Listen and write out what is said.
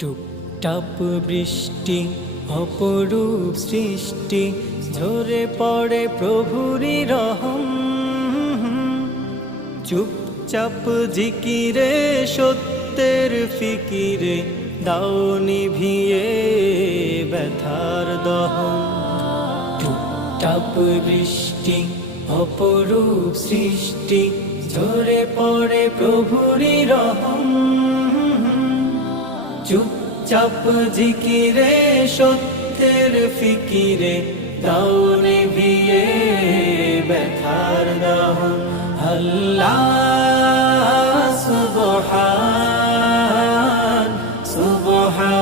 টুপটাপ বৃষ্টি অপরূপ সৃষ্টি, ঝরে পড়ে প্রভুরি রহম। চুপচাপ জিকিরে সত্যের ফিকিরে, দাও নিভিয়ে ব্যথার দহন। টুপটাপ বৃষ্টি অপরূপ সৃষ্টি, ঝরে পড়ে প্রভুরি রহম। চুপচাপ জিকিরে সত্যের ফিকিরে, দাও নিভিয়ে ব্যথার দহন। আল্লাহ সুবহান সুবহানাল্লাহ।